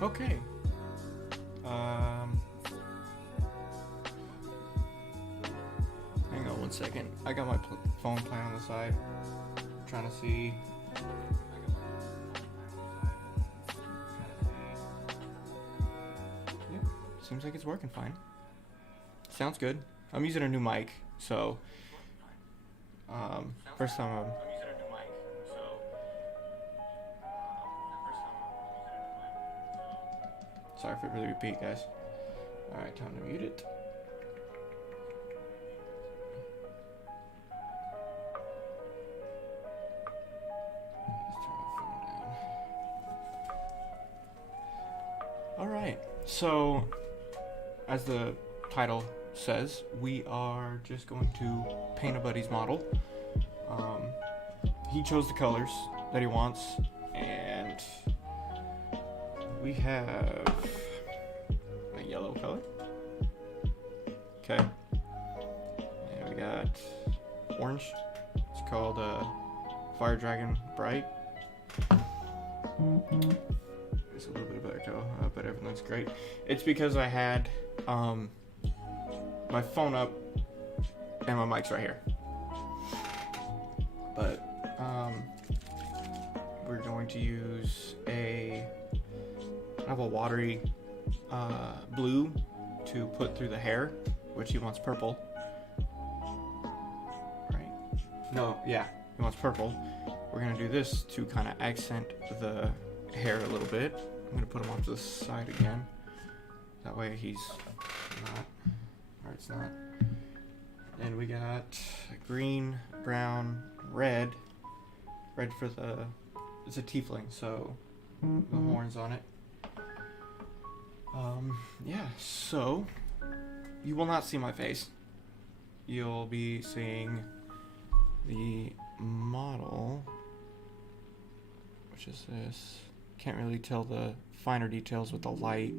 Okay. Hang on one second. I got my phone playing on the side. Trying to see. Yep. Seems like it's working fine. Sounds good. I'm using a new mic, so first time I'm sorry for the repeat, guys. Alright, time to mute it. Let's turn the phone down. Alright, so as the title says, we are just going to paint a buddy's model. He chose the colors that he wants, and we have a yellow color. Okay. And we got orange. It's called Fire Dragon Bright. It's a little bit of echo, but everything's great. It's because I had my phone up and my mic's right here. But we're going to use a watery blue to put through the hair, which he wants purple. Right? No, yeah, he wants purple. We're gonna do this to kind of accent the hair a little bit. I'm gonna put him off to the side again. That way he's not, or it's not. And we got green, brown, red. Red for it's a tiefling, so the horns on it. Yeah, so you will not see my face. You'll be seeing the model, which is this. Can't really tell the finer details with the light,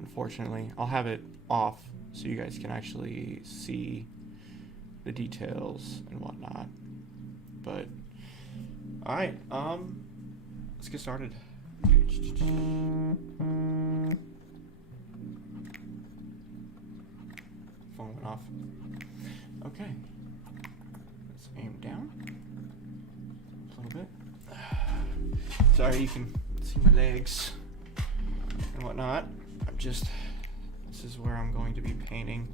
unfortunately. I'll have it off so you guys can actually see the details and whatnot. But alright, let's get started. Phone went off. Okay. Let's aim down a little bit. Sorry, you can see my legs and whatnot. This is where I'm going to be painting.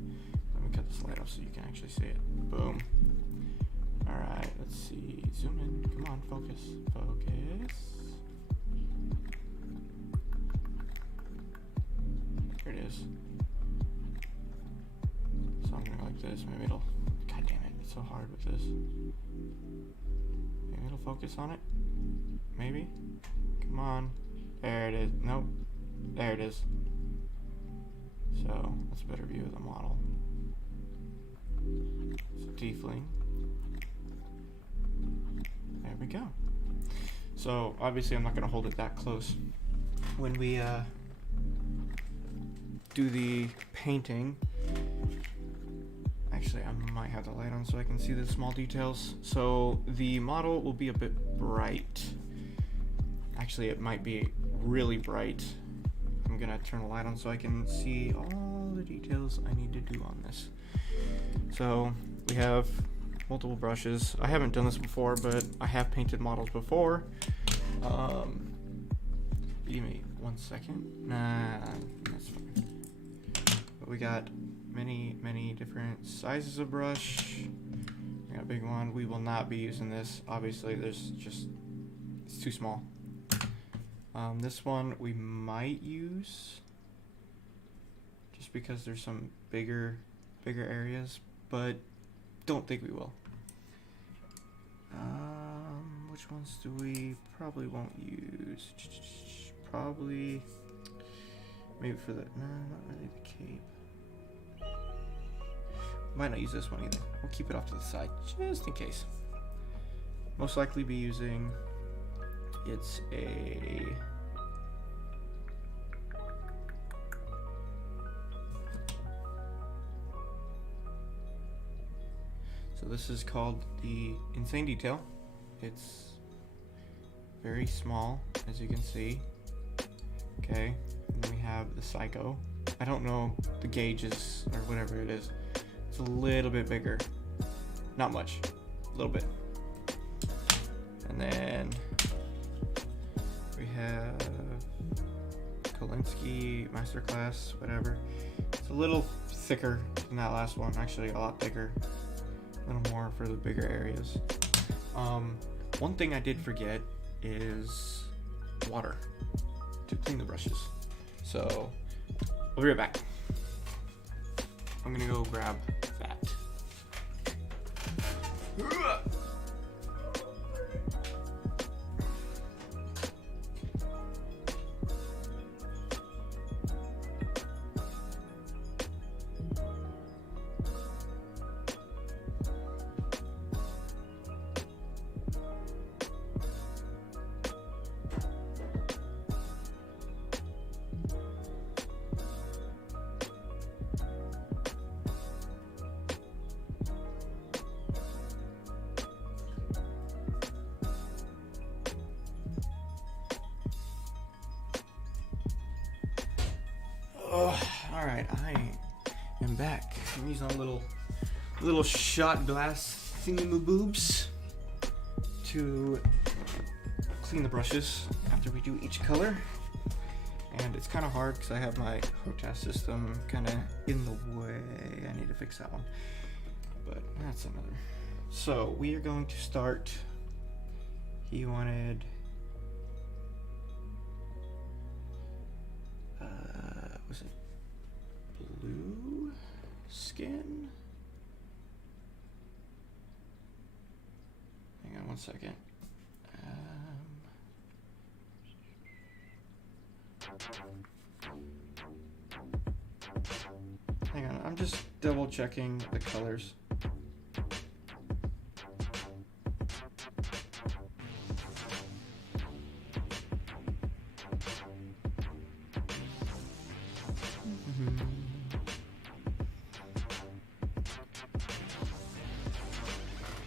Let me cut this light off so you can actually see it. Boom. Alright, let's see. Zoom in. Come on, focus. Focus. Here it is. So I'm gonna go like this. Maybe it'll. God damn it, it's so hard with this. Maybe it'll focus on it. Maybe. Come on. There it is. Nope. There it is. So that's a better view of the model. It's a tiefling. There we go. So obviously I'm not going to hold it that close. When we do the painting, actually I might have the light on so I can see the small details. So the model will be a bit bright. Actually it might be really bright. I'm going to turn the light on so I can see all the details I need to do on this. So we have multiple brushes. I haven't done this before, but I have painted models before. Give me 1 second. Nah, that's fine. But we got many different sizes of brush. We got a big one. We will not be using this. Obviously, it's too small. This one we might use just because there's some bigger areas, but don't think we will. Which ones do we probably won't use? Probably maybe for the not really the cape. Might not use this one either. We'll keep it off to the side just in case. Most likely be using it's a so this is called the Insane Detail. It's very small, as you can see. Okay, and then we have the Psycho. I don't know the gauges or whatever it is. It's a little bit bigger. Not much. A little bit. And then we have Kolinsky Masterclass, whatever. It's a little thicker than that last one. Actually, a lot thicker. A little more for the bigger areas. One thing I did forget is water to clean the brushes. So I'll be right back. I'm gonna go grab that. Oh, all right, I am back. I'm using a little shot glass thingamaboobs to clean the brushes after we do each color. And it's kind of hard because I have my HOTAS system kind of in the way. I need to fix that one, but that's another. So we are going to start. He wanted was it blue skin? Hang on one second. Hang on, I'm just double checking the colors.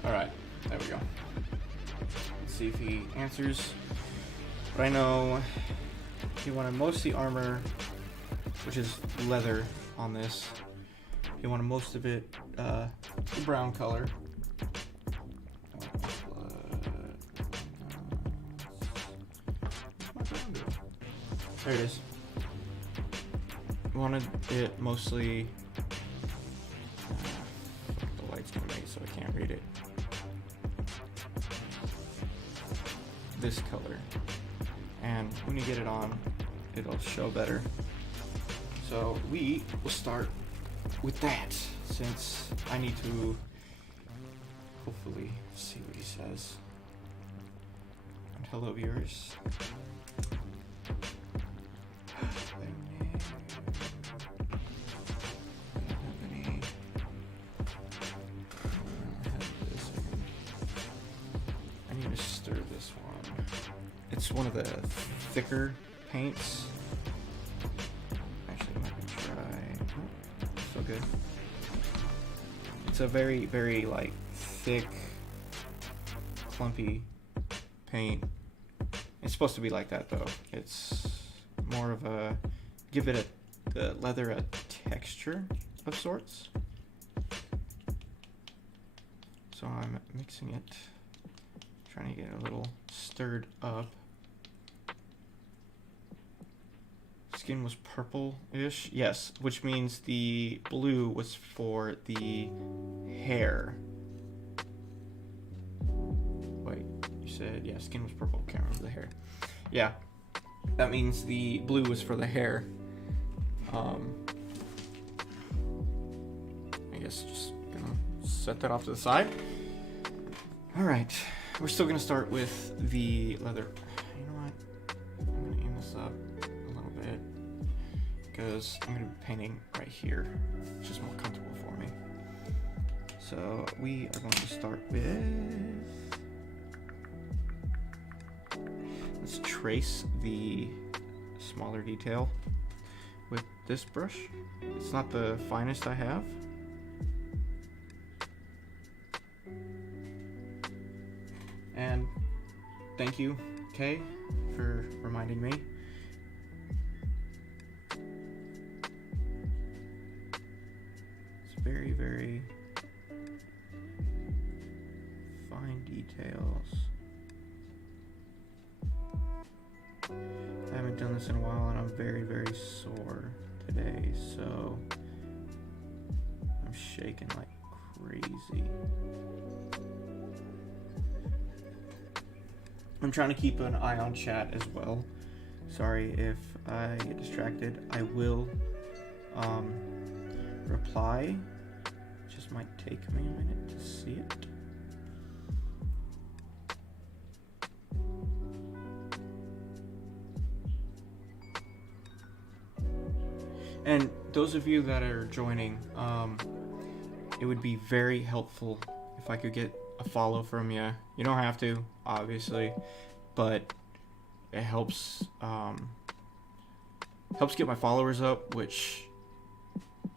Alright, there we go. Let's see if he answers. But I know he wanted most of the armor, which is leather on this. He wanted most of it the brown color. There it is. He wanted it mostly. The light's gonna make it so I can't read it. This color, and when you get it on, it'll show better. So we will start with that, since I need to hopefully see what he says. And hello viewers. I need to stir this one. It's one of the thicker paints. Actually, I'm not gonna try. Oh, so good. It's a very, very like thick, clumpy paint. It's supposed to be like that though. It's more of a give it the leather a texture of sorts. So I'm mixing it, trying to get it a little stirred up. Skin was purple-ish, yes, which means the blue was for the hair. Wait, you said, yeah, skin was purple, can't remember the hair. Yeah, that means the blue was for the hair. I guess just gonna set that off to the side. All right, we're still gonna start with the leather. You know what? I'm gonna aim this up a little bit because I'm gonna be painting right here. It's just more comfortable for me. So we are going to start with. Let's trace the smaller detail with this brush. It's not the finest I have. And thank you, Kay, for reminding me. very fine details. I haven't done this in a while and I'm very, very sore today, so I'm shaking like crazy. I'm trying to keep an eye on chat as well. Sorry if I get distracted. I will reply. Just might take me a minute to see it. And those of you that are joining, it would be very helpful if I could get a follow from you. You don't have to, obviously, but it helps get my followers up, which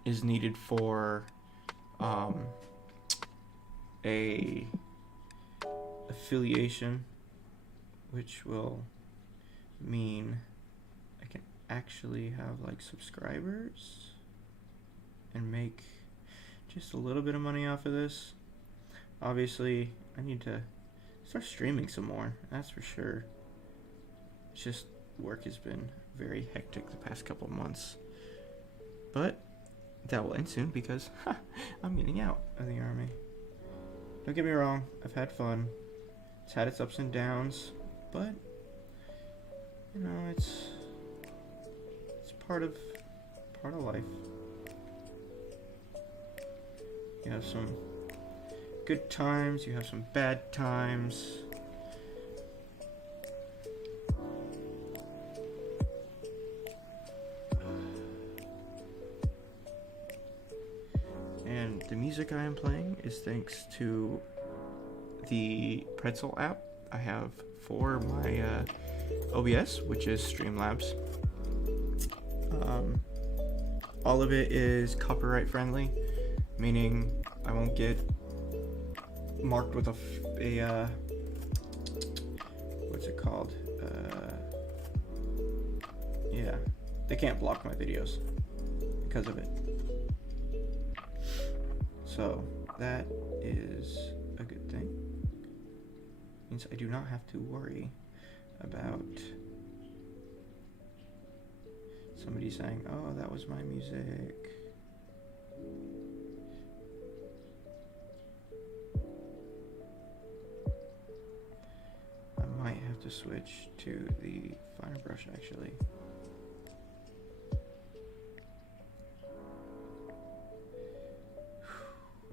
is needed for a affiliation, which will mean I can actually have like subscribers and make just a little bit of money off of this. Obviously, I need to start streaming some more, that's for sure. It's just work has been very hectic the past couple of months. But that will end soon because I'm getting out of the army. Don't get me wrong, I've had fun. It's had its ups and downs, but you know, it's part of life. You have some good times, you have some bad times. And the music I am playing is thanks to the Pretzel app I have for my OBS, which is Streamlabs. All of it is copyright friendly, meaning I won't get marked with a what's it called? Yeah, they can't block my videos because of it. So that is a good thing. Means I do not have to worry about somebody saying, "Oh, that was my music." I might have to switch to the finer brush actually.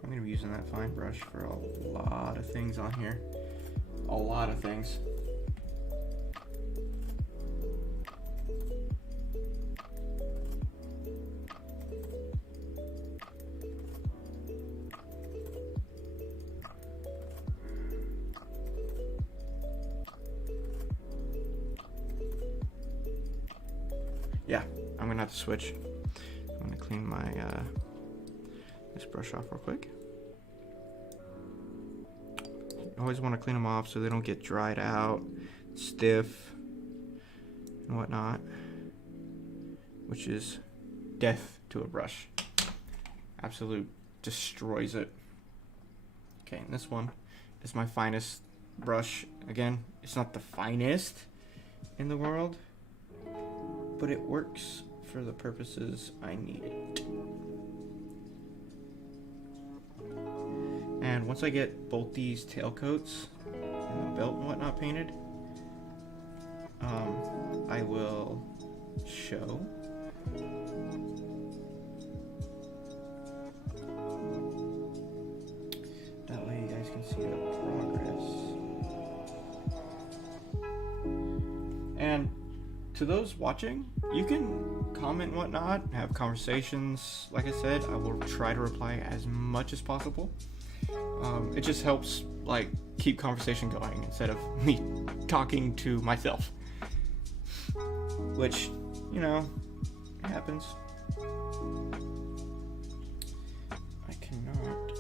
I'm going to be using that fine brush for a lot of things on here. A lot of things. Yeah, I'm going to have to switch. I'm going to clean my this brush off real quick. You always want to clean them off so they don't get dried out, stiff, and whatnot, which is death to a brush. Absolute destroys it. Okay, and this one is my finest brush. Again, it's not the finest in the world, but it works for the purposes I need it. And once I get both these tail coats and the belt and whatnot painted, I will show that way you guys can see the progress. And to those watching, you can comment and whatnot, have conversations. Like I said, I will try to reply as much as possible. It just helps like keep conversation going instead of me talking to myself, which, you know, happens. I cannot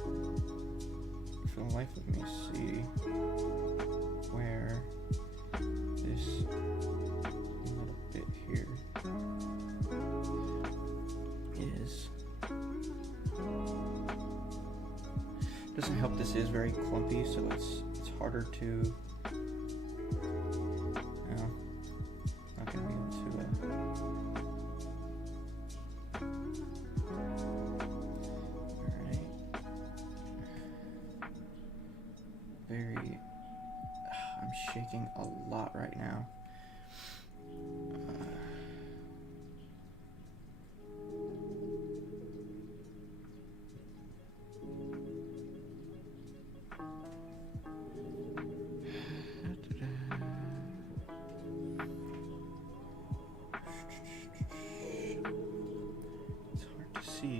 for the life of me see where this little bit here is. Doesn't help this is very clumpy, so it's harder to, you know, not gonna be able to alright. I'm shaking a lot right now.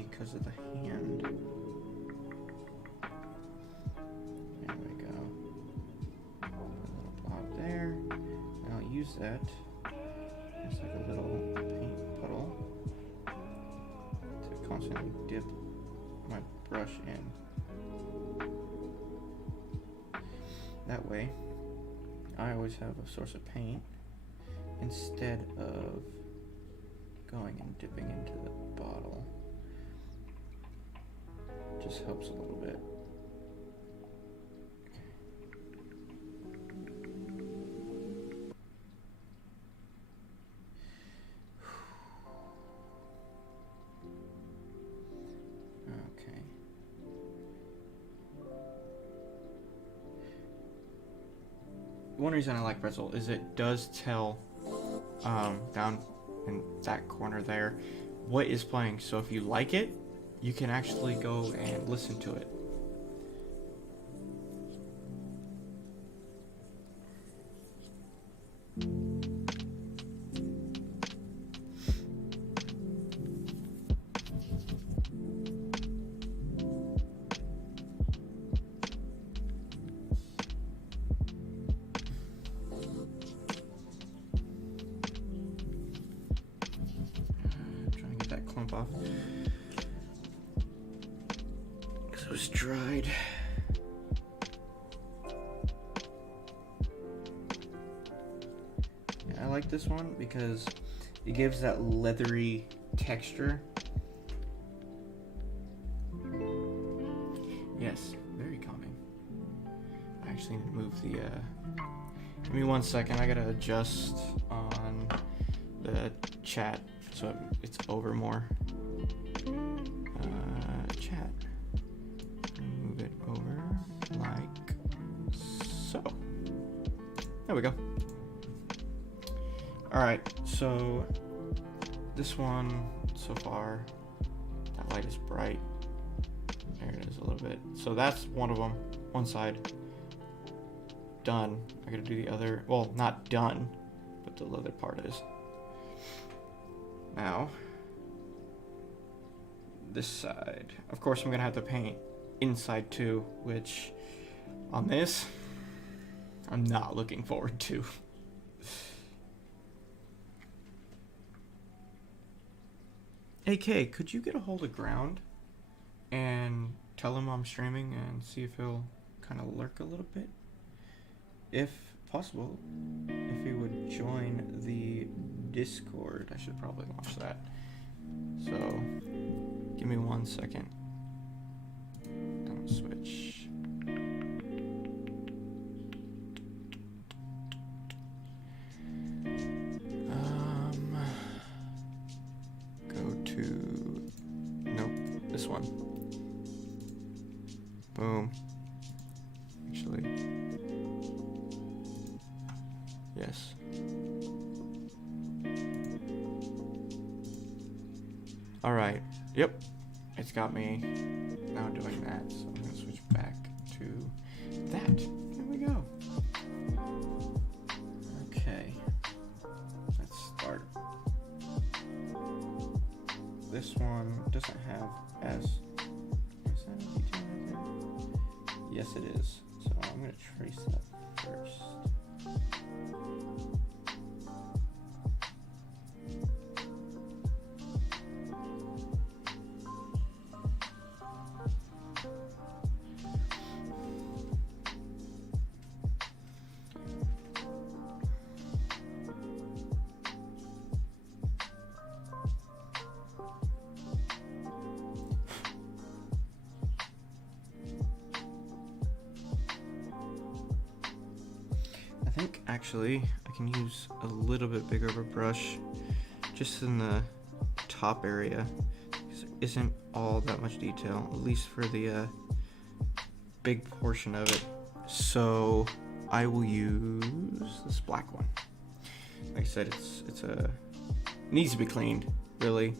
Because of the hand. There we go. Put a little blob there. And I'll use that as like a little paint puddle to constantly dip my brush in. That way, I always have a source of paint instead of going and dipping into the bottle. Just helps a little bit. Okay. One reason I like Pretzel is it does tell down in that corner there what is playing. So if you like it, you can actually go and listen to it. Trying to get that clump off. It was dried. Yeah, I like this one because it gives that leathery texture. Yes, very calming. I actually need to move the give me 1 second, I gotta adjust on the chat so it's over more. Chat. Move it over like so. There we go. Alright, so this one so far, that light is bright. There it is a little bit. So that's one of them, one side. Done. I gotta do the other, well, not done, but the other part is. Now, this side. Of course, I'm gonna have to paint inside too, which on this, I'm not looking forward to. AK, could you get a hold of Ground and tell him I'm streaming and see if he'll kind of lurk a little bit? If possible, if he would join the Discord. I should probably launch that. So, give me 1 second. Don't switch. Go to, nope, this one. Boom. Actually, yes. All right. Yep. It's got me now doing that. So I'm gonna switch back to that. There we go. Okay. Let's start. This one doesn't have as. Is that a detail right there? Yes, it is. So I'm gonna trace that first. think actually I can use a little bit bigger of a brush just in the top area, because there isn't all that much detail, at least for the big portion of it. So I will use this black one. Like I said, it needs to be cleaned, really.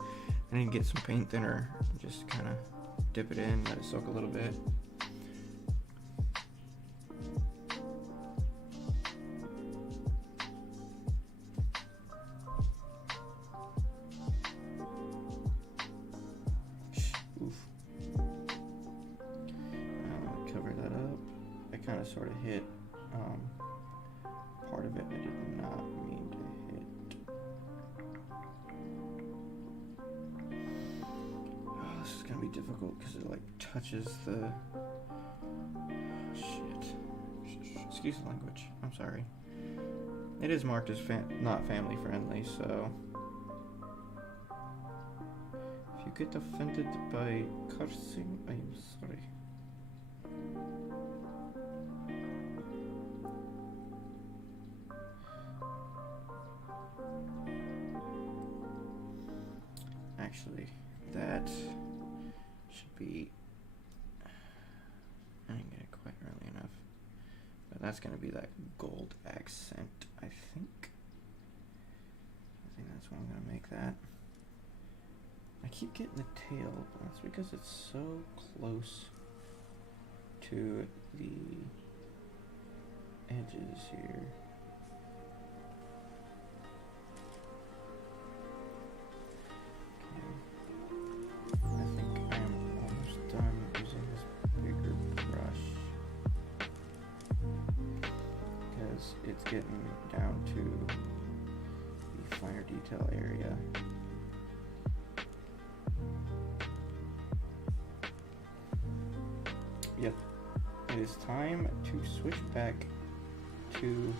I need to get some paint thinner, just kind of dip it in, let it soak a little bit. Cover that up. I kind of sort of hit part of it I did not mean to hit. Oh, this is gonna be difficult because it like touches the shit. Excuse the language. I'm sorry. It is marked as not family friendly, so if you get offended by cursing, I'm sorry. Actually, that should be, I didn't get it quite early enough, but that's going to be that gold accent, I think. I think that's what I'm going to make that. I keep getting the tail, but that's because it's so close to the edges here. I think I am almost done using this bigger brush because it's getting down to the finer detail area. Yep, it is time to switch back to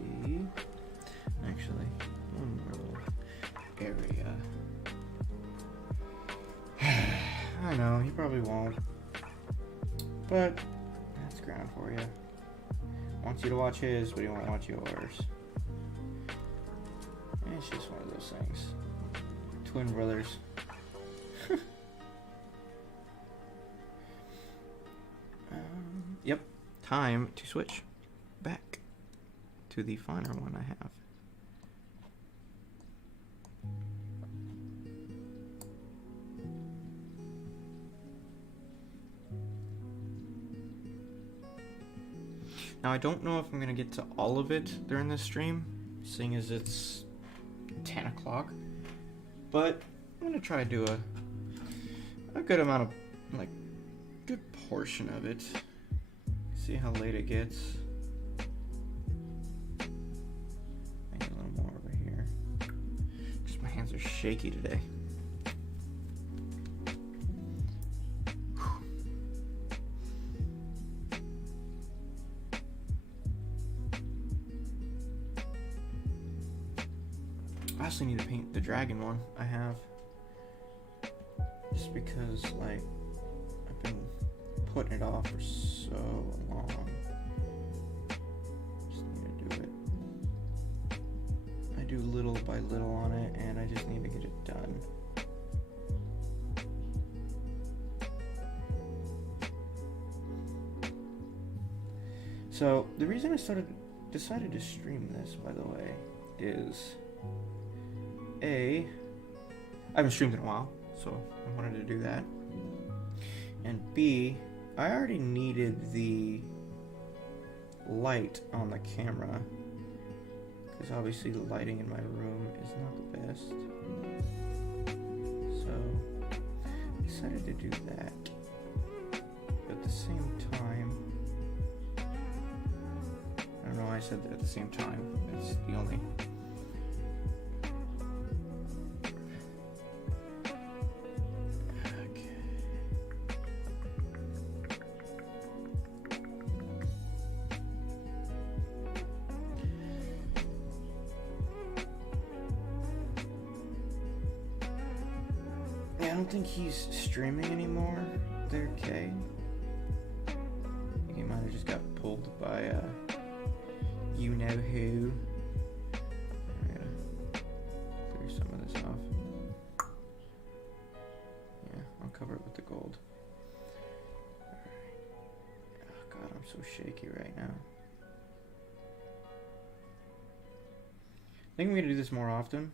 the, actually, one more little area. I know, he probably won't, but that's ground for you. Wants you to watch his, but he won't watch yours. It's just one of those things. Twin brothers. Yep, time to switch back to the finer one I have. Now I don't know if I'm gonna get to all of it during this stream, seeing as it's 10 o'clock, but I'm gonna try to do a good amount of, like, good portion of it. See how late it gets. Maybe a little more over here. Just my hands are shaky today. I also need to paint the dragon one I have. Just because, like, I've been putting it off for so long. Just need to do it. I do little by little on it, and I just need to get it done. So the reason I decided to stream this, by the way, is I haven't streamed in a while, so I wanted to do that. And B, I already needed the light on the camera, because obviously the lighting in my room is not the best. So I decided to do that. But at the same time, I don't know why I said that at the same time. It's the only. I don't think he's streaming anymore. There, Kay. I think he might have just got pulled by you know who. I'm gonna clear some of this off. Yeah, I'll cover it with the gold. Alright. Oh god, I'm so shaky right now. I think I'm gonna do this more often,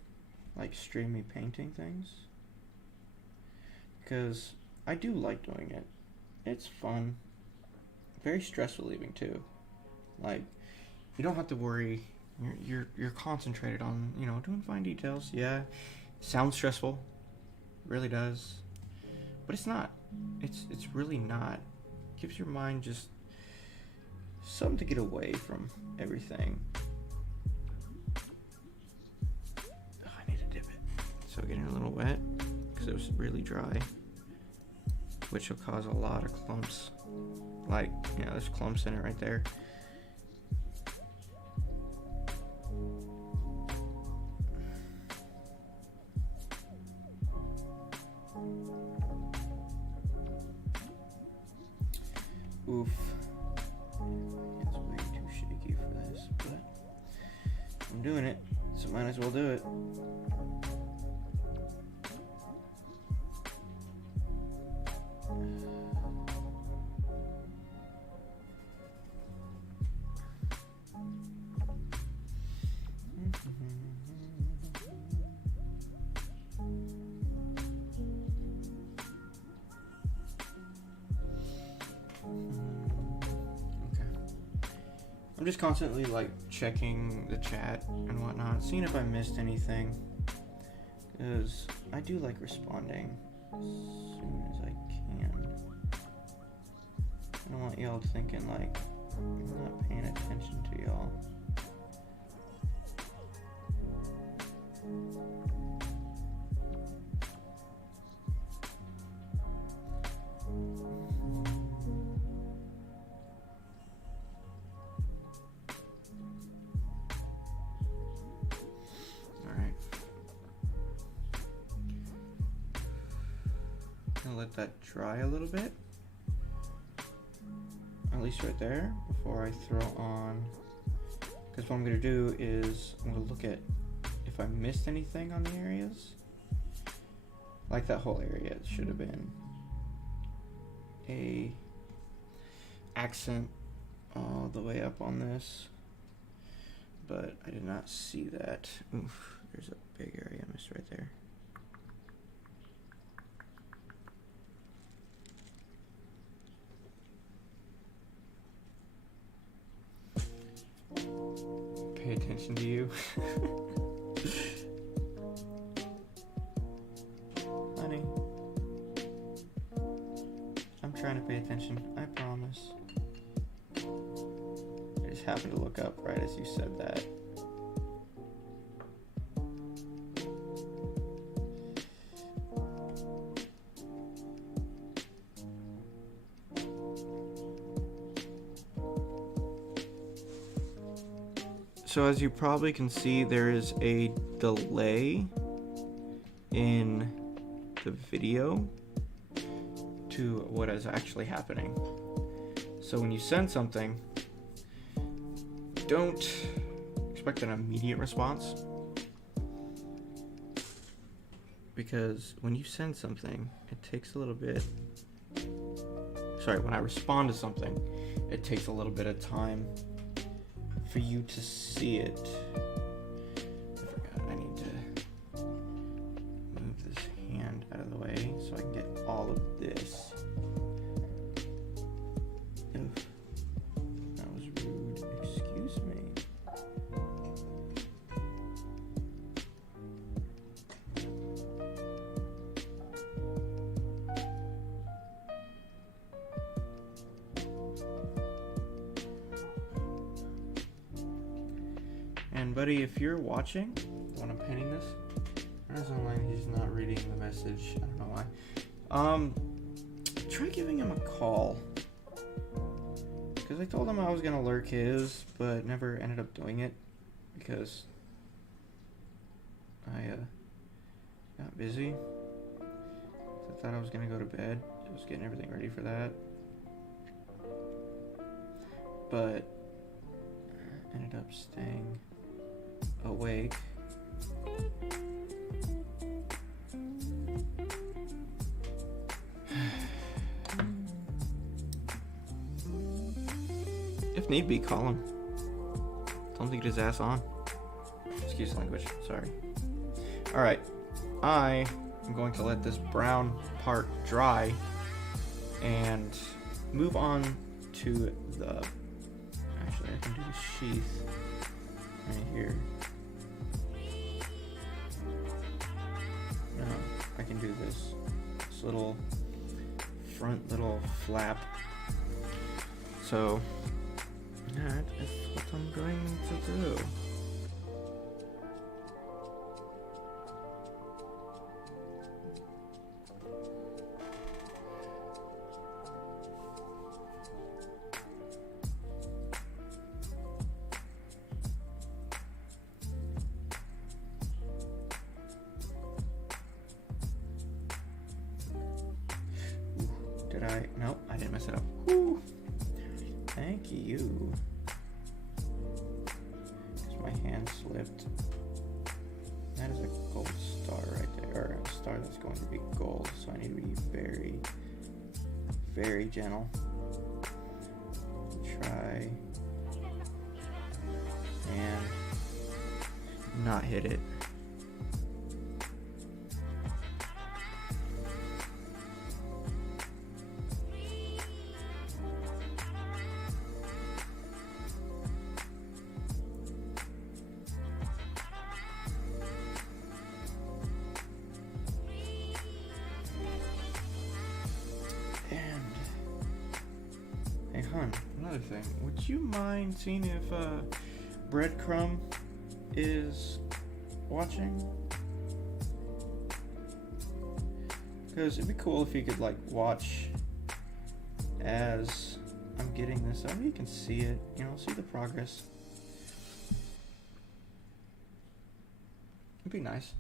like stream me painting things, because I do like doing it. It's fun. Very stress relieving too. Like, you don't have to worry. You're concentrated on, you know, doing fine details. Yeah, sounds stressful, really does, but it's not. It's really not. It gives your mind just something to get away from everything. So getting a little wet because it was really dry, which will cause a lot of clumps. Like, you know, there's clumps in it right there. Oof. It's way too shaky for this, but I'm doing it, so might as well do it. I'm just constantly like checking the chat and whatnot, seeing if I missed anything, because I do like responding as soon as I can. I don't want y'all thinking like I'm not paying attention to y'all. Let that dry a little bit, at least right there, before I throw on, because what I'm going to do is I'm going to look at if I missed anything on the areas. Like that whole area, it should have been a accent all the way up on this, but I did not see that. Oof, there's a big area I missed right there. Pay attention to you. Honey, I'm trying to pay attention, I promise. I just happened to look up right as you said that. So as you probably can see, there is a delay in the video to what is actually happening. So when you send something, don't expect an immediate response, because when you send something, it takes a little bit. Sorry, when I respond to something, it takes a little bit of time for you to see it. I forgot, I need to move this hand out of the way so I can get all of this. Oof, that was rude. Excuse me. And buddy, if you're watching when I'm painting this, he's not reading the message. I don't know why. Try giving him a call, because I told him I was gonna lurk his, but never ended up doing it because I got busy. So I thought I was gonna go to bed. I was getting everything ready for that, but ended up staying awake. If need be, call him. Tell him to get his ass on. Excuse the language, sorry. Alright, I am going to let this brown part dry and move on to the... Actually, I can do the sheath right here. No, I can do this little front little flap. So that is what I'm going to do. Did I? Nope, I didn't mess it up. Woo. Thank you. Because my hand slipped. That is a gold star right there. Or a star that's going to be gold. So I need to be very, very gentle. Try and not hit it. Hey, hon, another thing. Would you mind seeing if Breadcrumb is watching? Because it'd be cool if he could, like, watch as I'm getting this. That way you can see it, you know, see the progress. It'd be nice.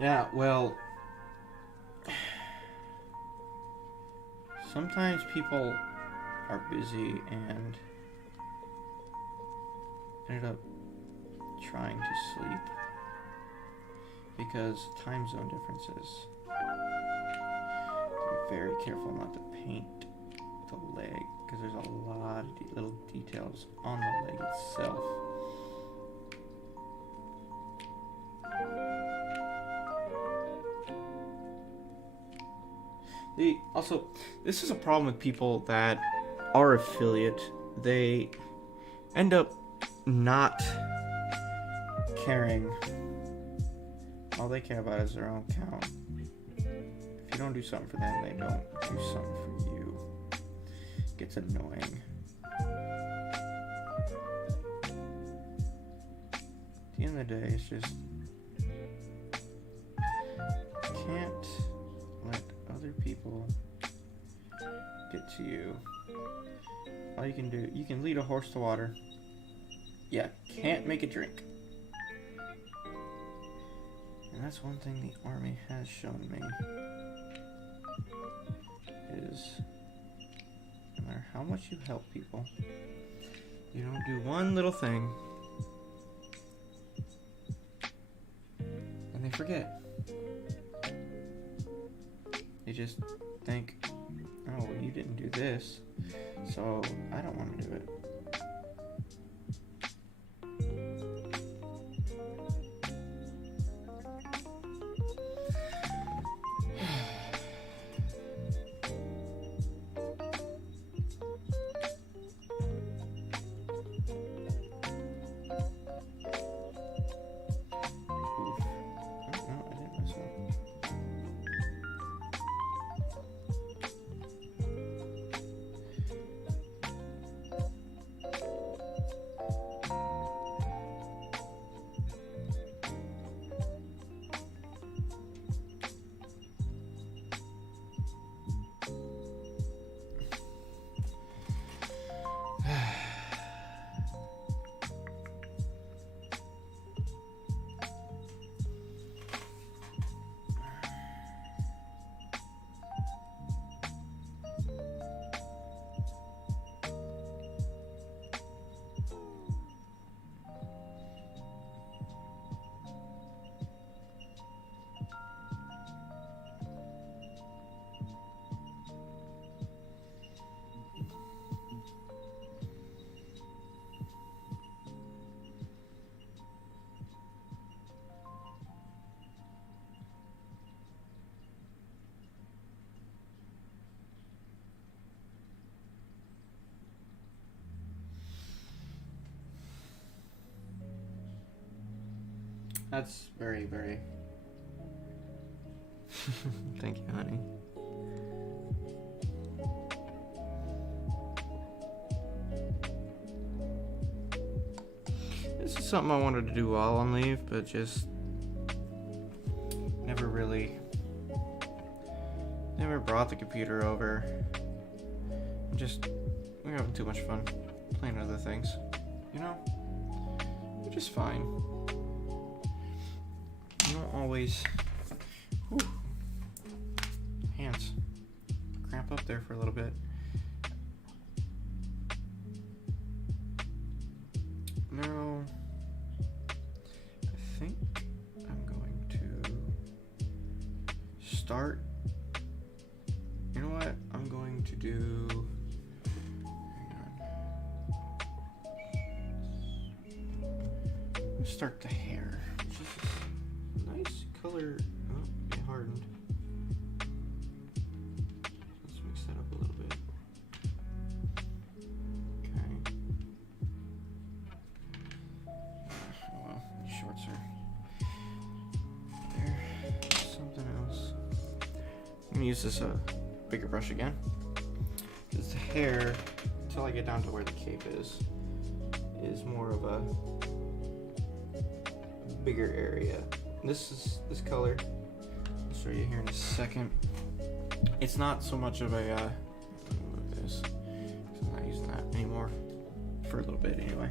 Yeah, well, sometimes people are busy and ended up trying to sleep because time zone differences. Be very careful not to paint the leg because there's a lot of little details on the leg itself. Also, this is a problem with people that are affiliate. They end up not caring. All they care about is their own account. If you don't do something for them, they don't do something for you. It gets annoying. At the end of the day, it's just can't let other people get to you. All you can do, you can lead a horse to water. Yeah, can't make it drink. And that's one thing the army has shown me. Is no matter how much you help people, you don't do one little thing and they forget. They just think, oh, you didn't do this, so I don't want to do it. That's very, very... Thank you, honey. This is something I wanted to do while on leave, but just never brought the computer over. We're having too much fun playing other things, you know? Which is fine. You don't always... Whew. Hands. Cramp up there for a little bit. Now, I think I'm going to start. You know what? I'm going to do. Start the hair, which is a nice color. Oh, it hardened. Let's mix that up a little bit. Okay. Oh, well, these shorts are there. Something else. I'm gonna use this bigger brush again, because the hair, until I get down to where the cape is more of a bigger area. This color, I'll show you here in a second. It's not so much of a let me move this, 'cause I'm not using that anymore for a little bit anyway.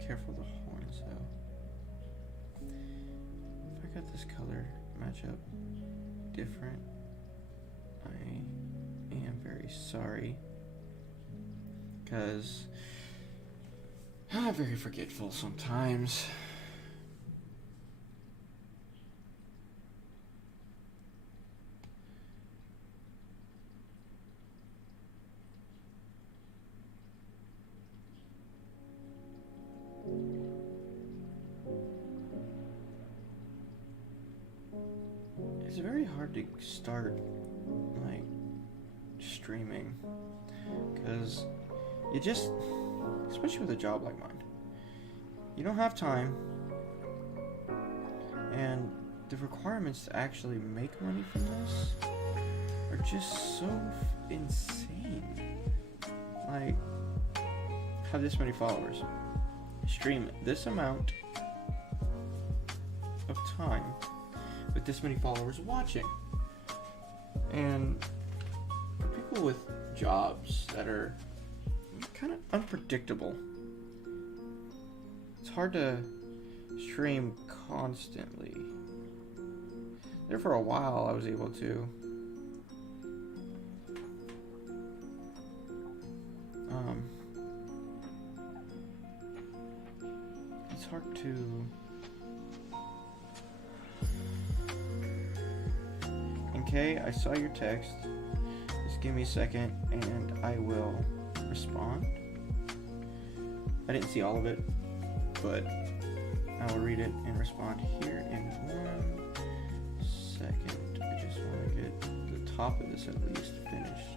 Careful the horns though. If I got this color match up different, I am very sorry, because I'm very forgetful sometimes. It's very hard to start like streaming, because you just, especially with a job like mine, you don't have time, and the requirements to actually make money from this are just so insane. Like, have this many followers, stream this amount of time with this many followers watching, and for people with jobs that are kind of unpredictable, it's hard to stream constantly. There for a while I was able to. It's hard to. Okay, I saw your text. Just give me a second and I will respond. I didn't see all of it, but I will read it and respond here in 1 second. I just want to get the top of this at least finished.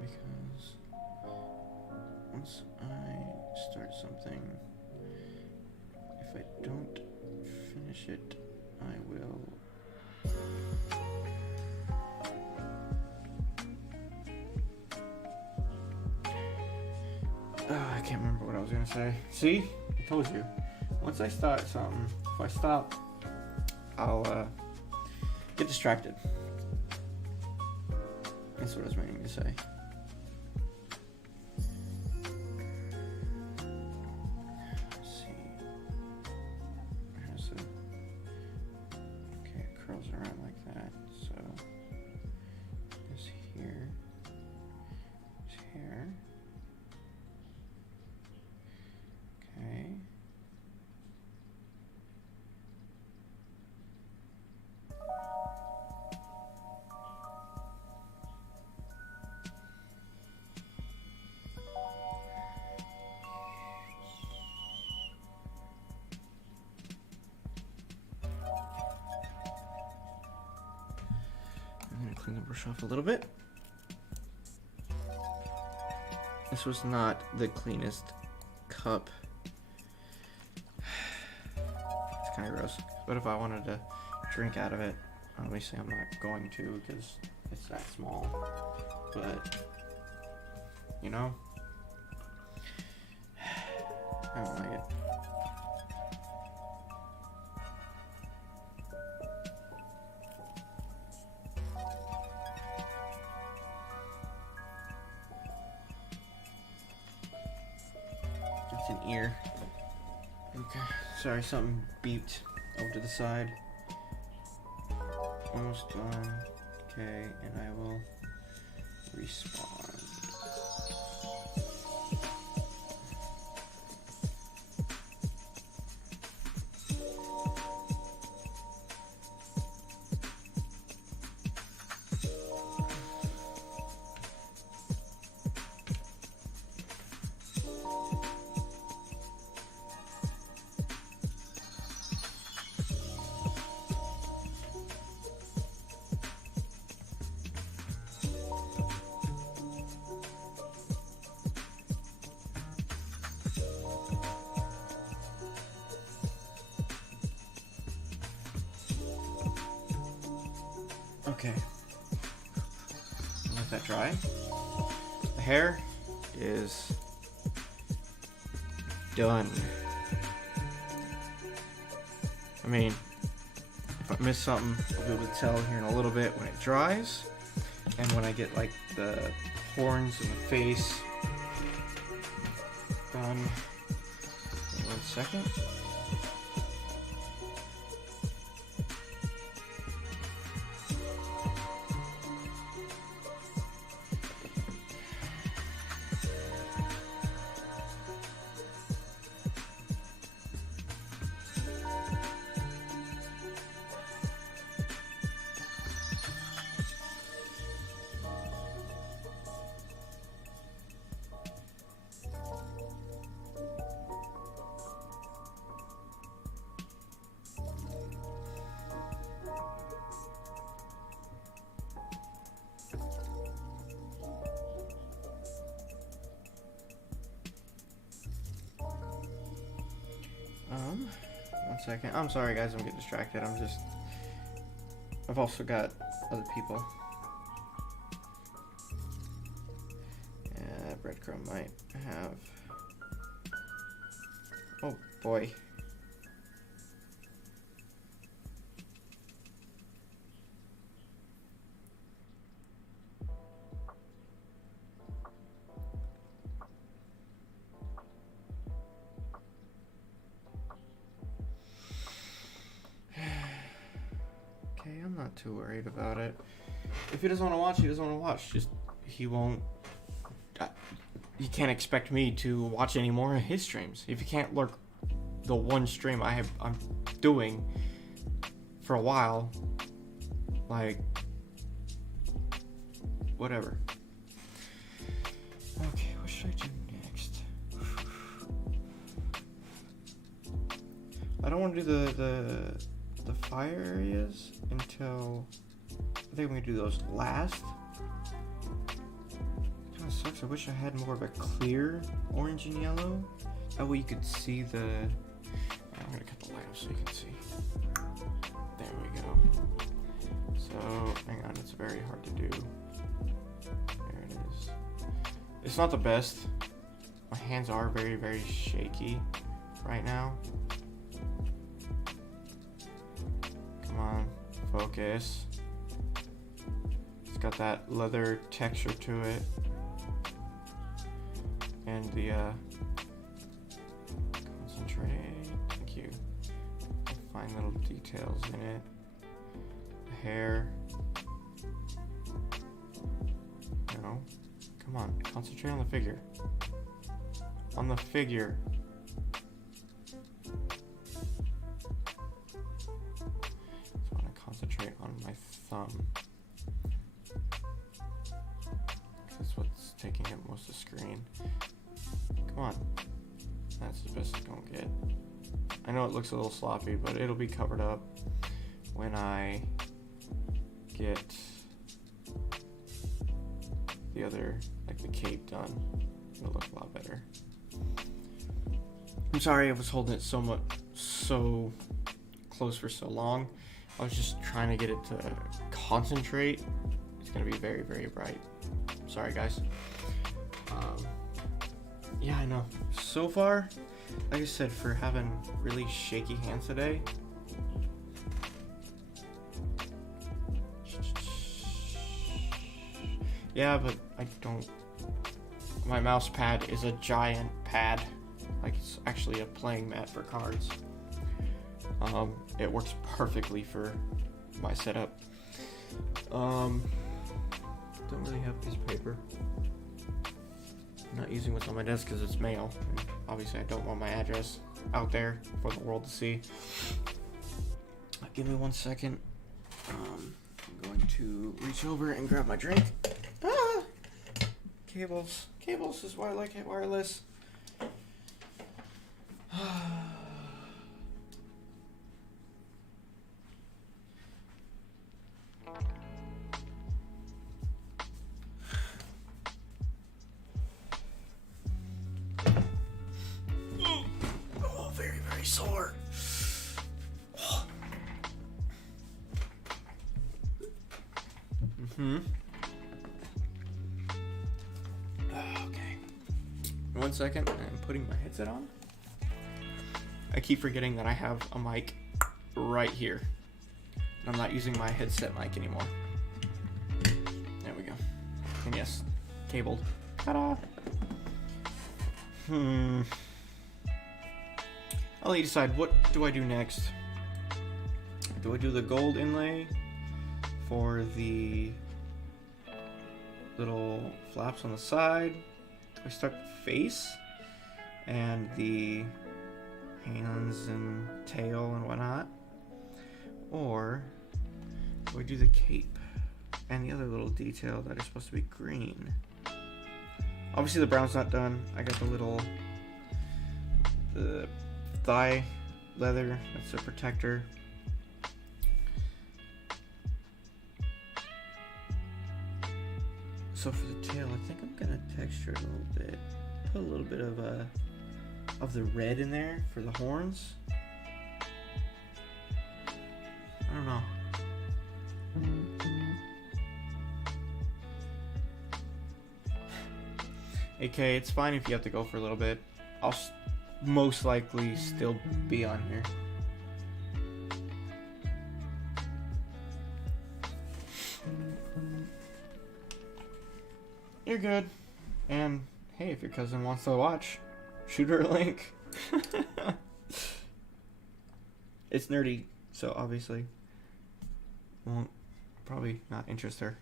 Because once I start something, if I don't finish it, I will. I can't remember what I was gonna say. See? I told you. Once I start something, if I stop, I'll get distracted. That's what I was meaning to say. Curls around like that, so this here, this here, okay. brush off a little bit. This was not the cleanest cup. It's kind of gross. But if I wanted to drink out of it, obviously I'm not going to because it's that small. But, you know, I don't like it. It's an ear. Okay, sorry, something beeped over to the side. Almost done. Okay, and I will respawn. Okay, let that dry. The hair is done. I mean, if I miss something, I'll be able to tell here in a little bit when it dries, and when I get like the horns and the face done. Wait 1 second. One second. I'm sorry guys, I'm getting distracted. I've also got other people. Yeah, breadcrumb might have. Oh boy. I'm not too worried about it. If he doesn't want to watch, he doesn't want to watch. Just, he won't. You can't expect me to watch any more of his streams. If you can't lurk the one stream I'm doing for a while, like, whatever. Okay, what should I do next? I don't want to do the fire areas until I think I'm gonna do those last. Kind of sucks. I wish I had more of a clear orange and yellow. That way you could see the. I'm gonna cut the light off so you can see. There we go. So hang on, it's very hard to do. There it is. It's not the best. My hands are very, very shaky right now. Come on, focus. It's got that leather texture to it. And the, concentrate, thank you. Fine little details in it. The hair. No, come on, concentrate on the figure. On the figure. Concentrate on my thumb. That's what's taking up most of the screen. Come on. That's the best it's gonna get. I know it looks a little sloppy, but it'll be covered up when I get the other, like the cape done, it'll look a lot better. I'm sorry I was holding it so close for so long. I was just trying to get it to concentrate. It's gonna be very, very bright. Sorry guys. Yeah, I know. So far, like I said, for having really shaky hands today, yeah, but I don't. My mouse pad is a giant pad. Like, it's actually a playing mat for cards. It works perfectly for my setup. Don't really have piece of paper. I'm not using what's on my desk because it's mail. And obviously, I don't want my address out there for the world to see. Give me 1 second. I'm going to reach over and grab my drink. Ah! Cables. Cables is why I like it wireless. Oh, very, very sore. Okay. 1 second, I'm putting my headset on. I keep forgetting that I have a mic right here. And I'm not using my headset mic anymore. There we go. And yes, cabled. Ta-da! I'll let you decide, what do I do next? Do I do the gold inlay for the little flaps on the side? Do I start the face and the hands and tail and whatnot? Or do I do the cape and the other little detail that is supposed to be green? Obviously the brown's not done. I got the thigh leather, that's a protector. So for the tail, I think I'm gonna texture it a little bit. Put a little bit of the red in there for the horns. I don't know. AK, it's fine if you have to go for a little bit. I'll most likely still be on here. You're good. And hey, if your cousin wants to watch, shoot her a link. It's nerdy, so obviously won't probably not interest her.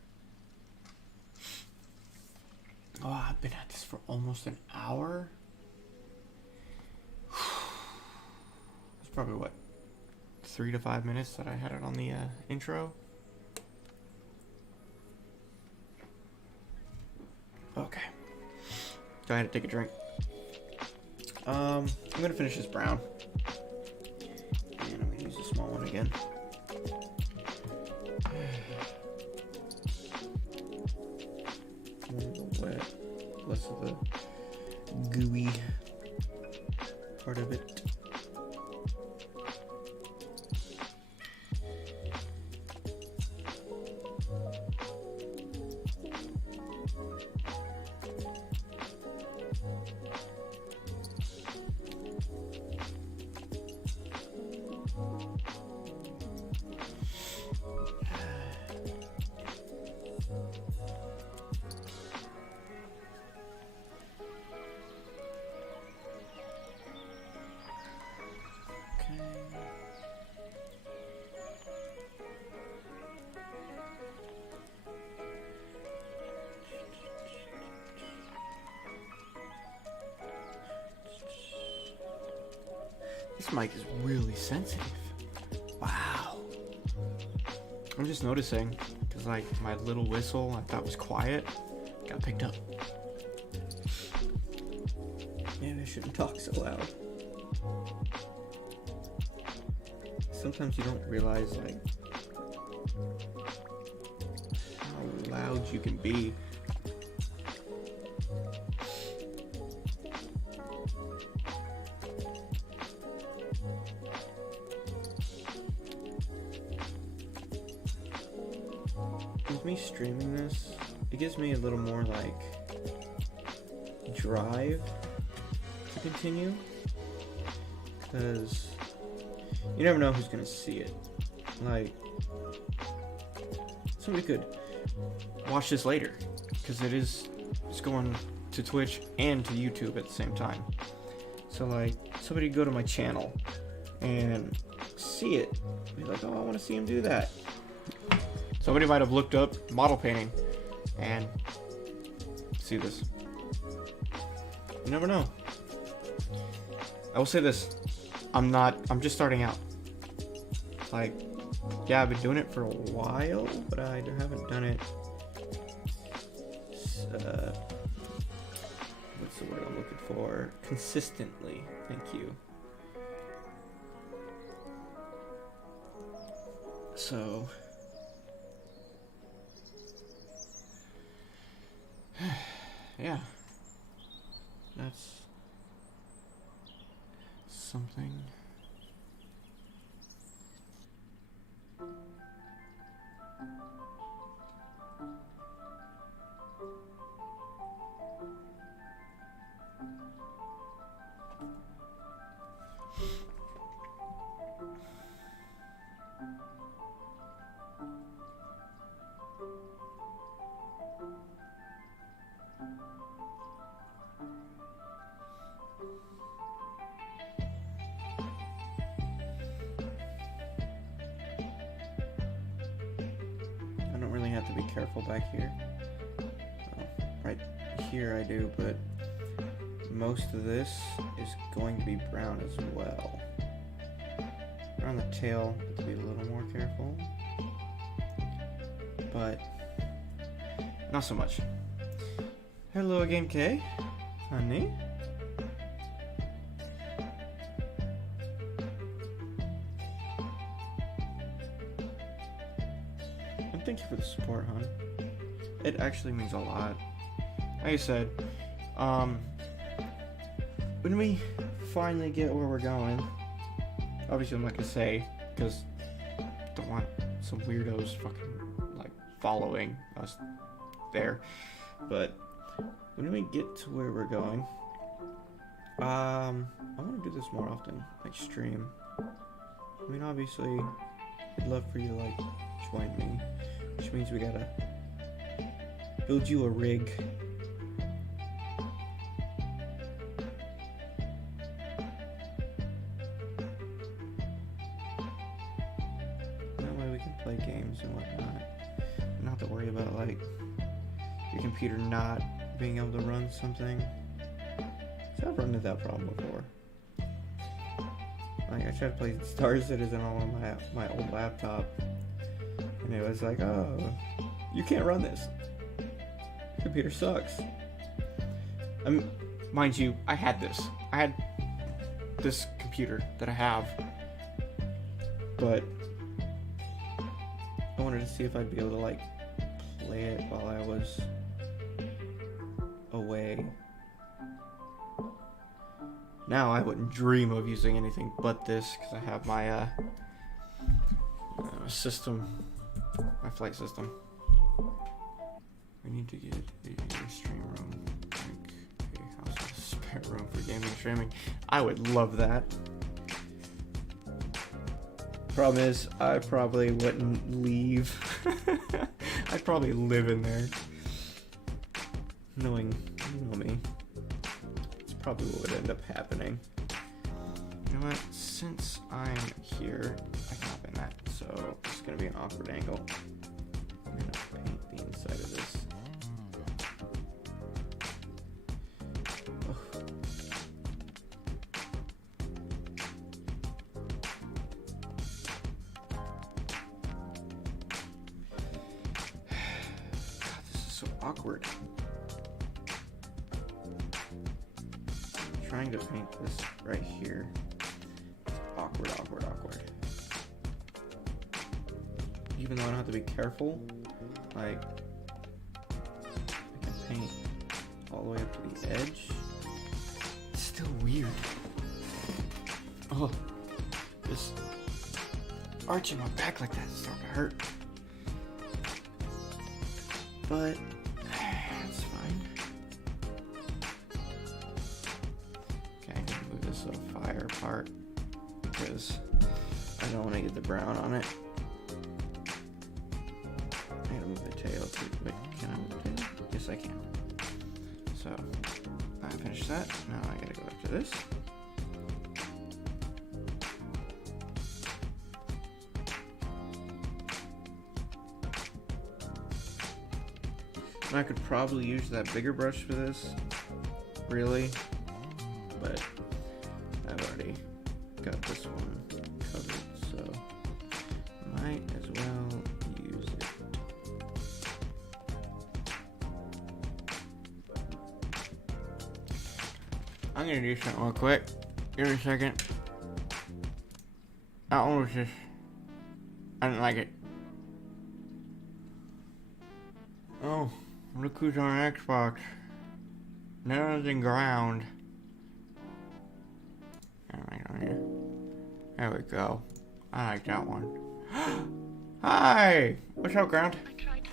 Oh, I've been at this for almost an hour. It's probably what, 3 to 5 minutes that I had it on the intro. Okay. Go ahead and take a drink. I'm gonna finish this brown. And I'm gonna use a small one again. More of the wet, less of the gooey part of it. This mic is really sensitive. Wow. I'm just noticing, because like my little whistle I thought was quiet, got picked up. Maybe I shouldn't talk so loud. Sometimes you don't realize like how loud you can be with me streaming this, it gives me a little more like drive to continue, because you never know who's gonna see it. Like, somebody could watch this later, because it's going to Twitch and to YouTube at the same time. So like, somebody go to my channel and see it, be like, oh, I want to see him do that. Somebody might have looked up model painting and see this. You never know. I will say this, I'm just starting out. Like, yeah, I've been doing it for a while, but I haven't done it, what's the word I'm looking for? Consistently. Thank you. So, yeah, that's something. I don't really have to be careful back here. Well, right here I do, but most of this is going to be brown as well. Around the tail, I have to be a little more careful, but not so much. Hello, Game K, honey. And thank you for the support, hon. It actually means a lot. Like I said, when we finally get where we're going, obviously I'm not gonna say, because I don't want some weirdos fucking like following us there, but when we get to where we're going, I want to do this more often, like stream. I mean, obviously I'd love for you to like join me, which means we gotta build you a rig. That way we can play games and whatnot. Not have to worry about like your computer not being able to run something. So I've run into that problem before. Like, I tried to play Star Citizen on my old laptop, and it was like, oh, you can't run this. Your computer sucks. Mind you, I had this computer that I have, but I wanted to see if I'd be able to like play it while I was away. Now I wouldn't dream of using anything but this, because I have my system, my flight system. We need to get a stream room, like a house with a spare room for gaming and streaming. I would love that. Problem is, I probably wouldn't leave. I'd probably live in there. Knowing me, it's probably what would end up happening. You know what? Since I'm here, I can hop in that. So it's gonna be an awkward angle. I'm gonna paint the inside of this. Oh. God, this is so awkward. Trying to paint this right here. Awkward. Even though I don't have to be careful, like, I can paint all the way up to the edge. It's still weird. Oh, just arching my back like that is starting to hurt. but it's fine. Okay, I need to move this fire part because I don't want to get the brown on it. I gotta move the tail too. Wait, can I move the tail? Yes, I can. So, I finished that. Now I gotta go after this. And I could probably use that bigger brush for this, really, but I've already got this one covered, so might as well use it. I'm gonna do something real quick. Give me a second. That one was just, I didn't like it. Oh, look who's on Xbox. None in ground. There we go. I like that one. Hi! What's up, Ground? I tried to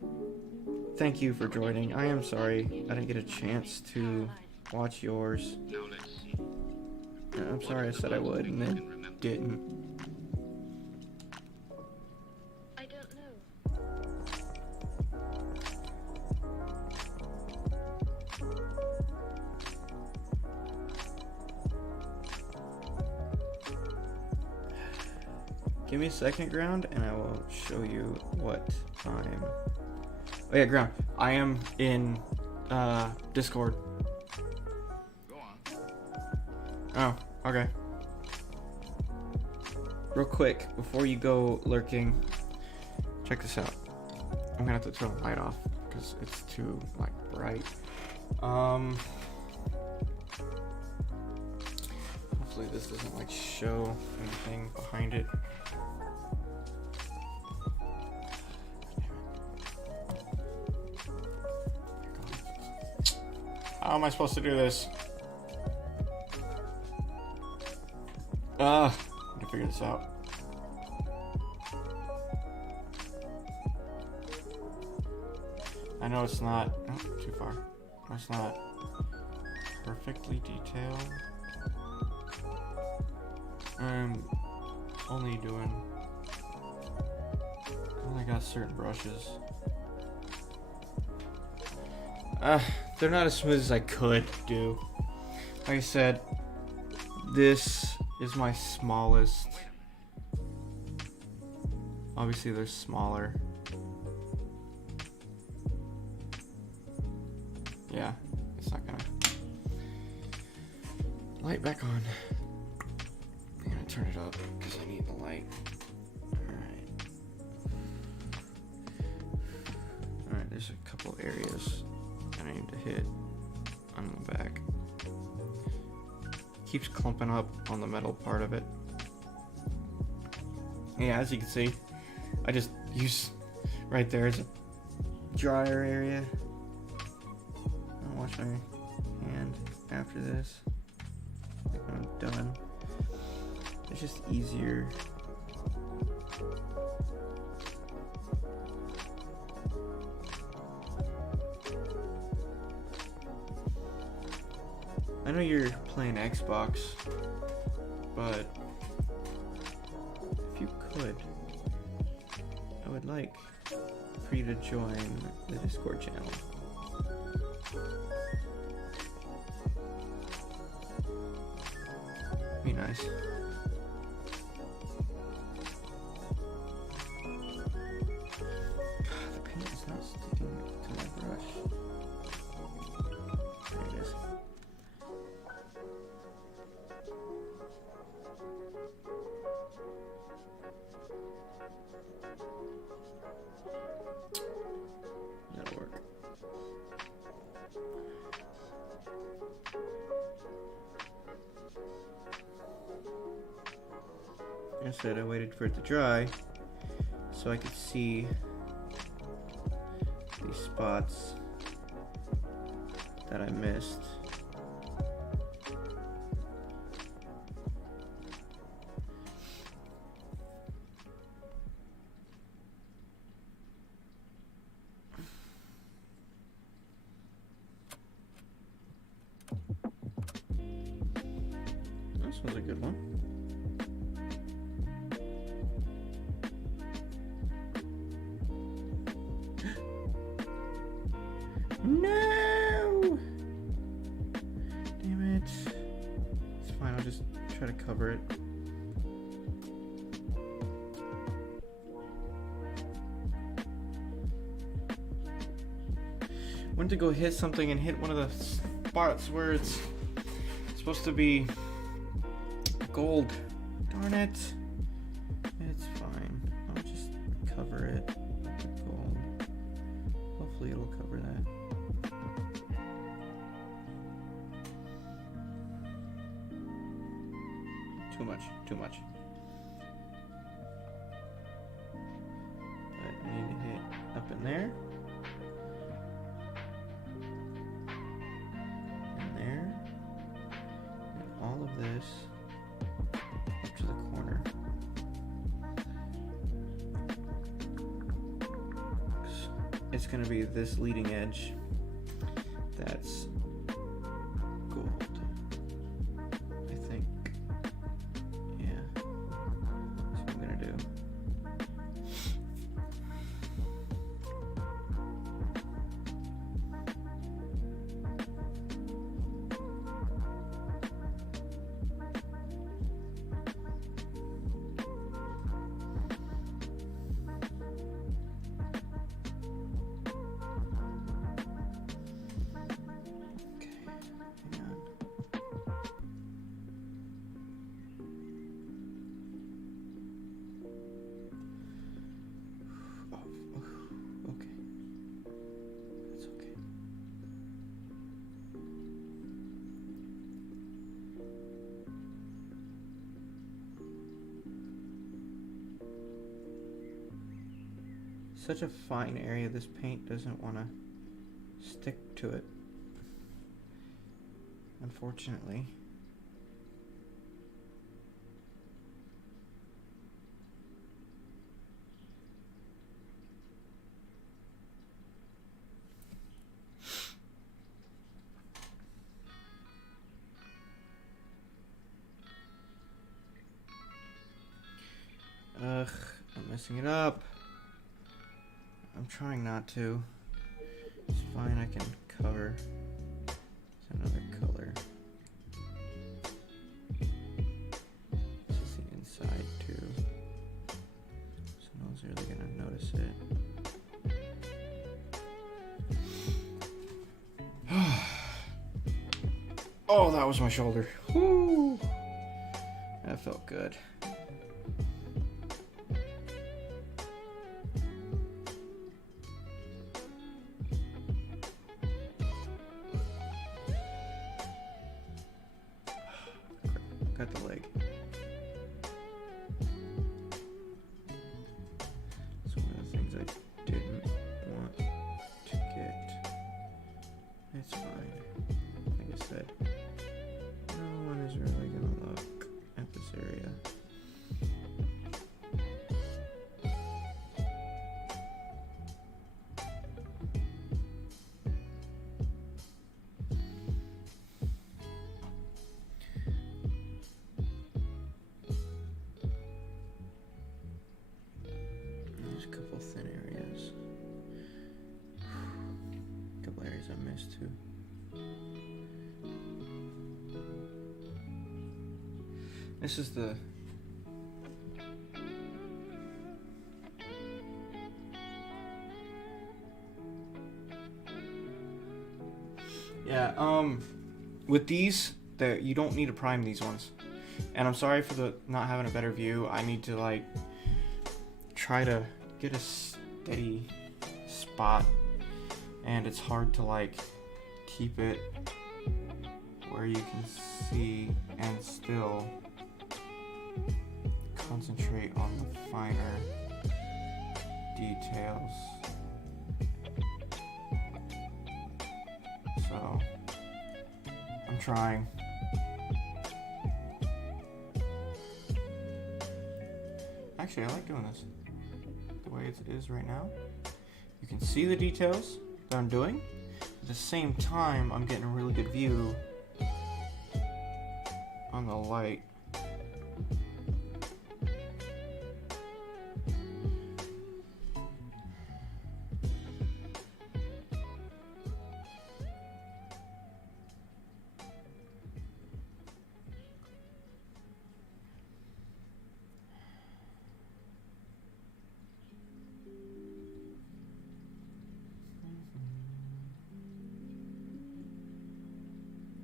remember. Thank you for joining. I am sorry I didn't get a chance to watch yours. I'm sorry I said I would and then didn't. I don't know. Give me a second, Ground, and I will show you what I'm... Oh yeah, Ground. I am in Discord. Go on. Oh, okay. Real quick, before you go lurking, check this out. I'm gonna have to turn the light off because it's too like bright. Hopefully this doesn't like show anything behind it. How am I supposed to do this? I need to figure this out. I know it's not too far. It's not perfectly detailed. I'm only doing. I only got certain brushes. They're not as smooth as I could do. Like I said, this is my smallest. Obviously, they're smaller. Yeah, it's not gonna. Light back on. I'm gonna turn it up because I need the light. Alright, there's a couple areas I need to hit on the back. Keeps clumping up on the metal part of it. Yeah, as you can see, I just use right there as a dryer area. I'll wash my hand after this. When I'm done. It's just easier. I know you're playing Xbox, but if you could, I would like for you to join the Discord channel. Be nice. The paint is not sticking to my brush. There it is. That'll work. Like I said, I waited for it to dry so I could see these spots that I missed. was a good one. No! Damn it. It's fine, I'll just try to cover it. Went to go hit something and hit one of the spots where it's supposed to be gold. Darn it. It's fine. I'll just cover it with the gold. Hopefully it'll cover that. Too much. Too much. But I need to hit up in there. All of this up to the corner. It's going to be this leading edge that's gold, I think. Yeah, that's what I'm going to do. Such a fine area, this paint doesn't want to stick to it, unfortunately. Ugh, I'm messing it up. I'm trying not to. It's fine, I can cover. It's another color. This is the inside too. So no one's really gonna notice it. Oh, that was my shoulder. Woo! That felt good. Got the leg. It's one of the things I didn't want to get. It's fine. Like I said, no one is really gonna look at this area. A couple thin areas. A couple areas I missed too. This is the with these, that you don't need to prime these ones. And I'm sorry for the not having a better view. I need to like try to get a steady spot, and it's hard to like keep it where you can see and still concentrate on the finer details. So I'm trying. Actually, I like doing this the way it is right now. You can see the details that I'm doing. At the same time, I'm getting a really good view on the light.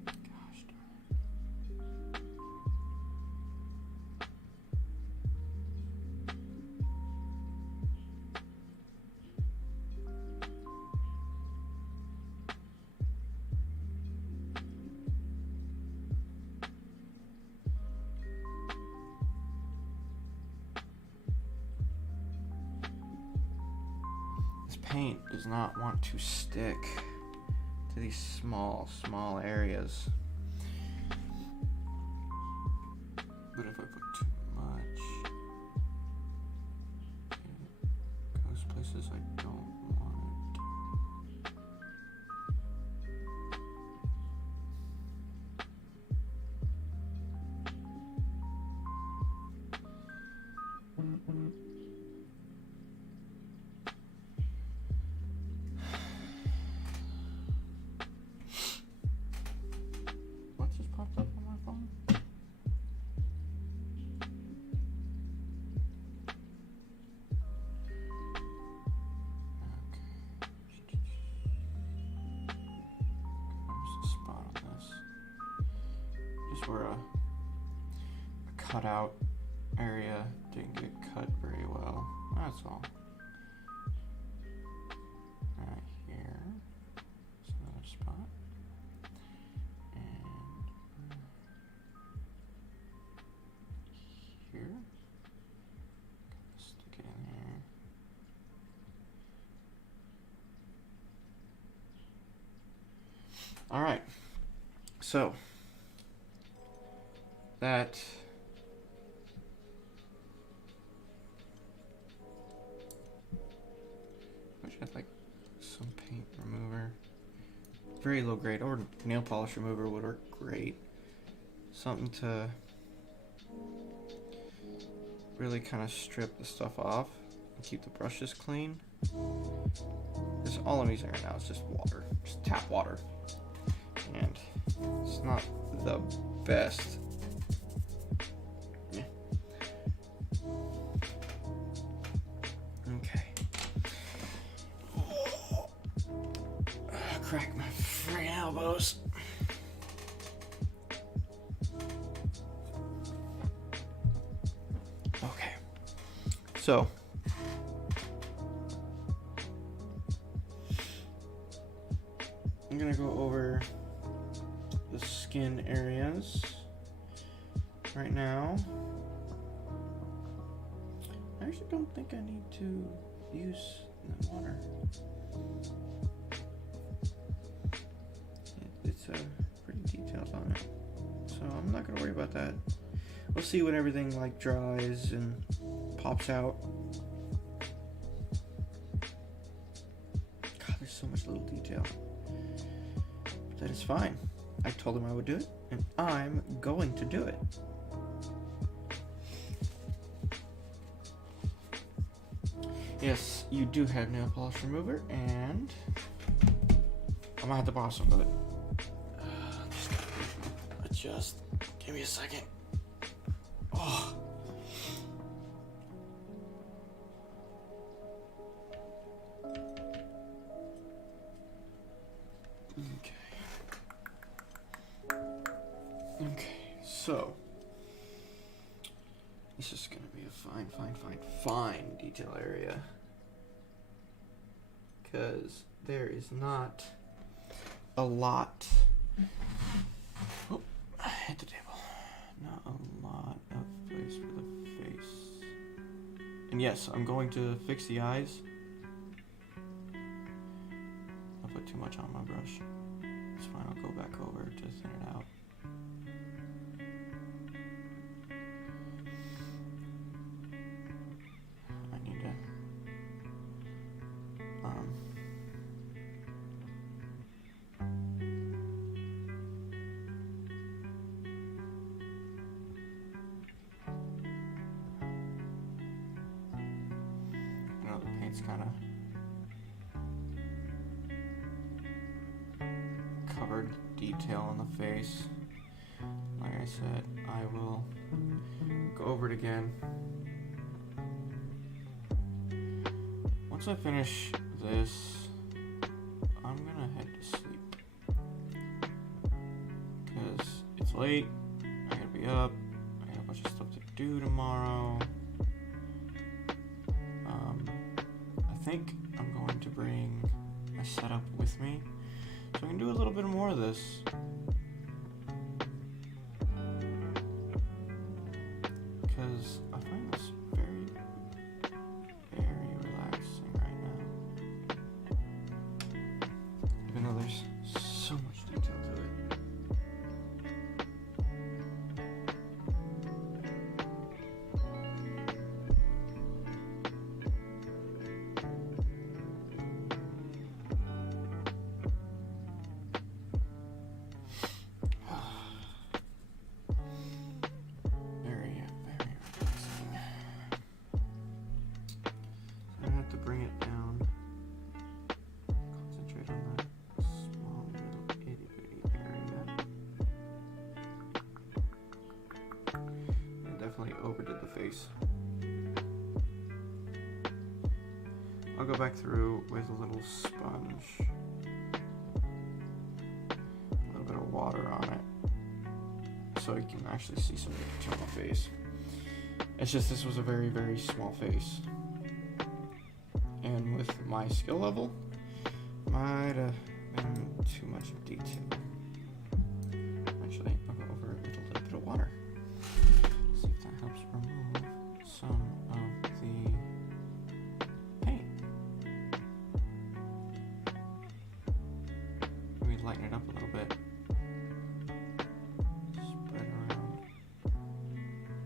Gosh darn. This paint does not want to stick to these small areas. But if I put too much, it goes places I don't want it. What just popped up on my phone? Okay. There's a spot on this. Just where a cutout area didn't get cut very well. That's all. Right here. There's another spot. And here. Stick it in there. All right. So that wish I had like some paint remover. Very low grade or nail polish remover would work great. Something to really kind of strip the stuff off and keep the brushes clean. Because all I'm using right now is just water, just tap water. And it's not the best. Yeah. Okay. Crack my freaking elbows. Okay. So. I'm gonna go over the skin areas right now. I actually don't think I need to use the water. It's pretty detailed on it, so I'm not gonna worry about that. We'll see when everything like dries and pops out. God, there's so much little detail. But that is fine. I told him I would do it, and I'm going to do it. Yes, you do have nail polish remover, and I'm gonna have to borrow some of it. Just gotta adjust. Give me a second. Oh. Okay, so this is gonna be a fine detail area, because there is not a lot. Oh, I hit the table. Not a lot of place for the face. And yes, I'm going to fix the eyes. I put too much on my brush. It's fine, I'll go back over to thin it out. I need to paint's kind of covered detail on the face. Like I said, I will go over it again. Once I finish this, I'm gonna head to sleep. Because it's late, I gotta be up, I got a bunch of stuff to do tomorrow. I think I'm going to bring my setup with me so I can do a little bit more of this. Because I find this very, very relaxing right now. Even though there's so much detail to it. Very, very relaxing. So I have to bring it down. Concentrate on that small little itty bitty area. I definitely overdid the face. I'll go back through with a little sponge. A little bit of water on it. So you can actually see some detail on my face. It's just this was a very, very small face. And with my skill level, might have been too much detail. Actually, I'll go over it with a little bit of water. See if that helps remove some of the paint. Maybe lighten it up a little bit. Spread around.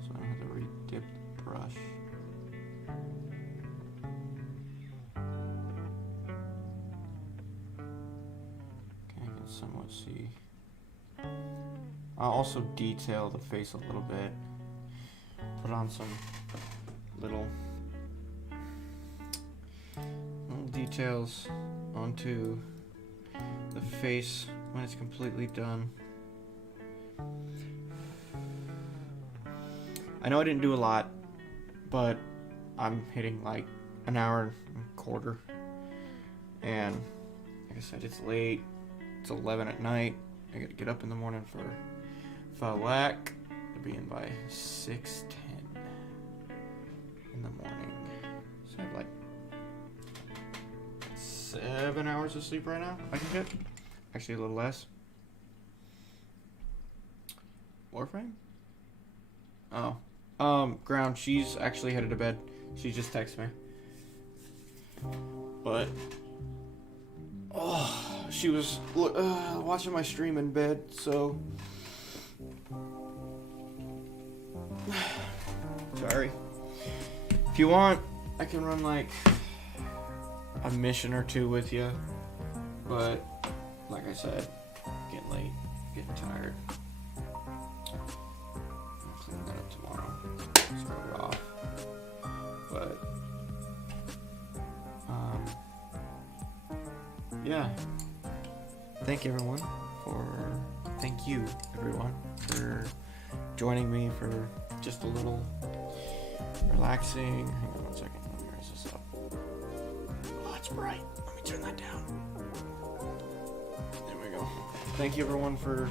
So I don't have to re-dip the brush. Okay, I can somewhat see. I'll also detail the face a little bit. Put on some little details onto the face when it's completely done. I know I didn't do a lot, but I'm hitting like an hour and a quarter. And like I said, it's late. It's 11 at night. I gotta get up in the morning for Fawak. I'll be in by 6:10 in the morning. So I have like 7 hours of sleep right now. I can get actually a little less. Warframe? Oh. Ground, she's actually headed to bed. She just texted me. But she was watching my stream in bed, so sorry. If you want, I can run like a mission or two with you, but like I said, getting late, getting tired. I'll clean that up tomorrow. Start it off, but yeah. Thank you everyone for joining me for just a little relaxing. Hang on one second, let me raise this up. Oh, it's bright. Let me turn that down. There we go. Thank you everyone for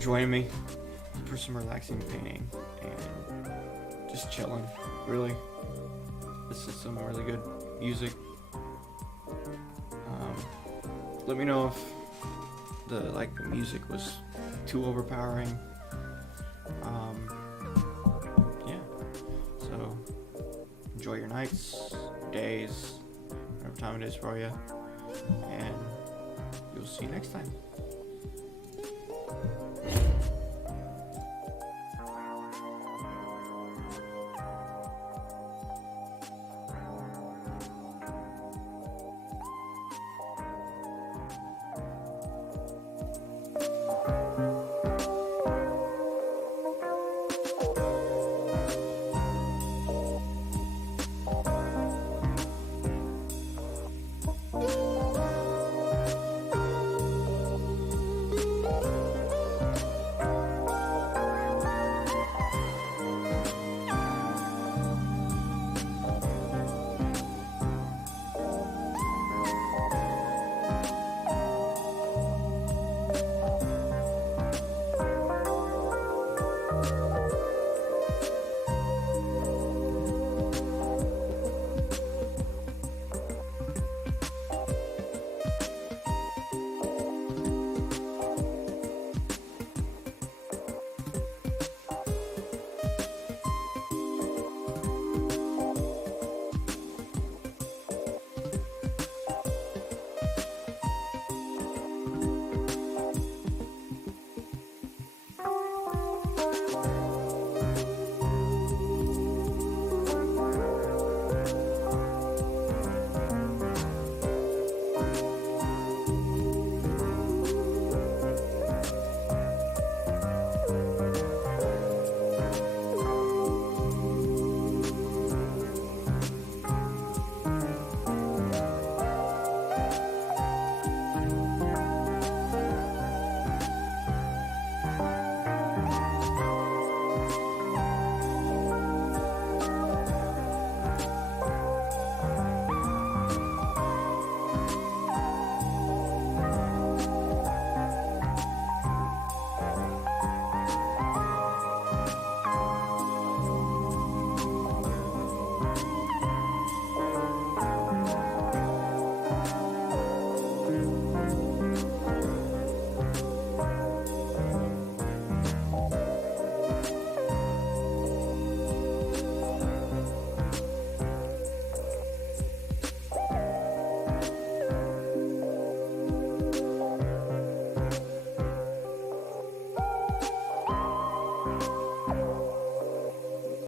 joining me for some relaxing painting and just chilling. Really, this is some really good music. Let me know if the music was too overpowering. Yeah. So enjoy your nights, days, whatever time it is for you, and you'll see you next time.